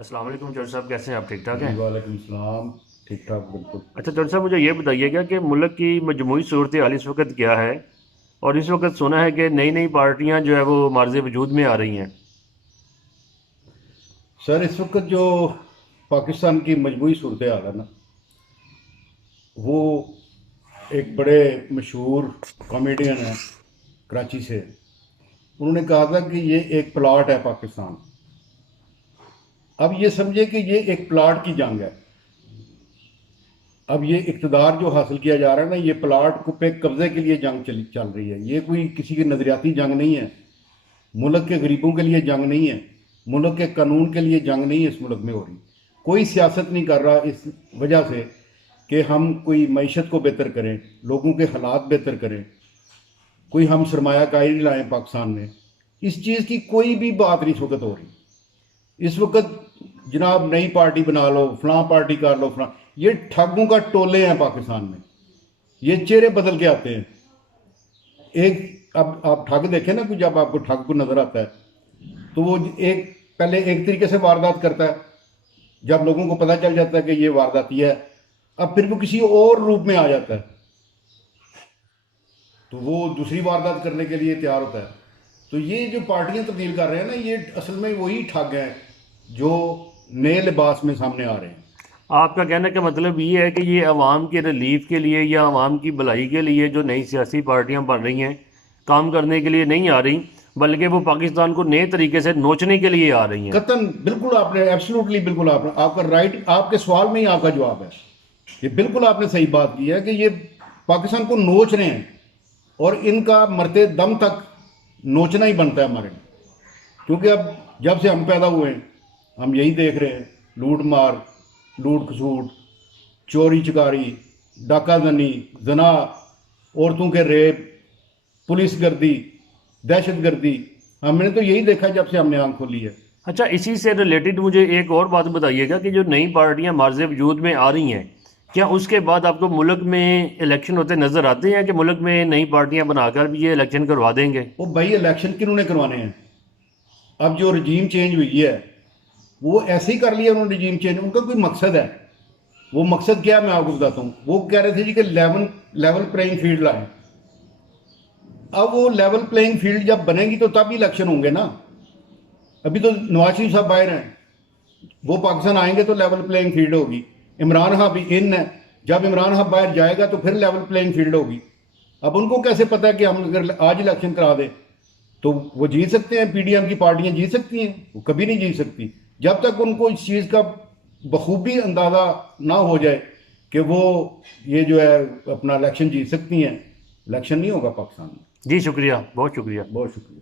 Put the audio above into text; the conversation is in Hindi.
अस्सलाम वालेकुम जॉर्ज साहब, कैसे हैं आप? ठीक ठाक हैं? वालेकुम सलाम। ठीक ठाक बिल्कुल। अच्छा जॉर्ज साहब, मुझे ये बताइएगा कि मुल्क की मजमूई सूरत हाल इस वक्त क्या है। और इस वक्त सुना है कि नई नई पार्टियां जो है वो मार्ज़ वजूद में आ रही हैं। सर इस वक्त जो पाकिस्तान की मजबूरी सूरत हाल है ना, वो एक बड़े मशहूर कॉमेडियन है कराची से, उन्होंने कहा था कि ये एक प्लाट है पाकिस्तान। अब ये समझे कि ये एक प्लाट की जंग है। अब ये इक़्तिदार जो हासिल किया जा रहा है ना, ये प्लाट को पे कब्जे के लिए जंग चल रही है। ये कोई किसी की नज़रियाती जंग नहीं है, मुल्क के गरीबों के लिए जंग नहीं है, मुल्क के कानून के लिए जंग नहीं है। इस मुल्क में हो रही कोई सियासत नहीं कर रहा इस वजह से कि हम कोई मईशत को बेहतर करें, लोगों के हालात बेहतर करें, कोई हम सरमायाकारी लाएँ पाकिस्तान में। इस चीज़ की कोई भी बात नहीं इस वक्त हो रही। इस वक्त जनाब नई पार्टी बना लो, फलां पार्टी कर लो, फलां, ये ठगों का टोले हैं पाकिस्तान में। ये चेहरे बदल के आते हैं। एक अब आप ठग देखें ना, कोई जब आपको ठग को नजर आता है तो वो एक पहले एक तरीके से वारदात करता है, जब लोगों को पता चल जाता है कि ये वारदात ये है, अब फिर वो किसी और रूप में आ जाता है तो वो दूसरी वारदात करने के लिए तैयार होता है। तो ये जो पार्टियां तब्दील कर रहे हैं ना, ये असल में वही ठग हैं जो नए लिबास में सामने आ रहे हैं। आपका कहने का मतलब ये है कि ये अवाम के रिलीफ के लिए या अवाम की भलाई के लिए जो नई सियासी पार्टियां बन रही हैं, काम करने के लिए नहीं आ रही, बल्कि वो पाकिस्तान को नए तरीके से नोचने के लिए आ रही हैं। कतन बिल्कुल आपने एब्सोल्युटली बिल्कुल आपने आपका राइट, आपके सवाल में ही आपका जवाब है। ये बिल्कुल आपने सही बात की है कि ये पाकिस्तान को नोच रहे हैं और इनका मरते दम तक नोचना ही बनता है हमारे लिए। क्योंकि अब जब से हम पैदा हुए हैं हम यही देख रहे हैं, लूट मार, लूट खसूट, चोरी चकारी, डाका जनी, जना, औरतों के रेप, पुलिस गर्दी, दहशत गर्दी, हमने तो यही देखा जब से हमने आंख खोली है। अच्छा, इसी से रिलेटेड मुझे एक और बात बताइएगा कि जो नई पार्टियां मार्ज़ वजूद में आ रही हैं, क्या उसके बाद आपको मुल्क में इलेक्शन होते नज़र आते हैं कि मुल्क में नई पार्टियां बनाकर भी ये इलेक्शन करवा देंगे? वो भाई इलेक्शन किन्होंने करवाने हैं? अब जो रजीम चेंज हुई है वो ऐसे ही कर लिया उन्होंने रजीम चेंज। उनका कोई मकसद है। वो मकसद क्या है मैं आपको बताता हूँ। वो कह रहे थे जी कि लेवल लेवल प्लेइंग फील्ड लाएं। अब वो लेवल प्लेइंग फील्ड जब बनेगी तो तब इलेक्शन होंगे ना। अभी तो नवाज शरीफ साहब बाहर हैं, वो पाकिस्तान आएंगे तो लेवल प्लेइंग फील्ड होगी। इमरान खान भी इन है, जब इमरान खान बाहर जाएगा तो फिर लेवल प्लेइंग फील्ड होगी। अब उनको कैसे पता है कि हम अगर आज इलेक्शन करा दें तो वो जीत सकते हैं? पीडीएम की पार्टियां जीत सकती हैं? वो कभी नहीं जीत सकती जब तक उनको इस चीज़ का बखूबी अंदाज़ा ना हो जाए कि वो ये जो है अपना इलेक्शन जीत सकती हैं। इलेक्शन नहीं होगा पाकिस्तान में। जी शुक्रिया, बहुत शुक्रिया। बहुत शुक्रिया।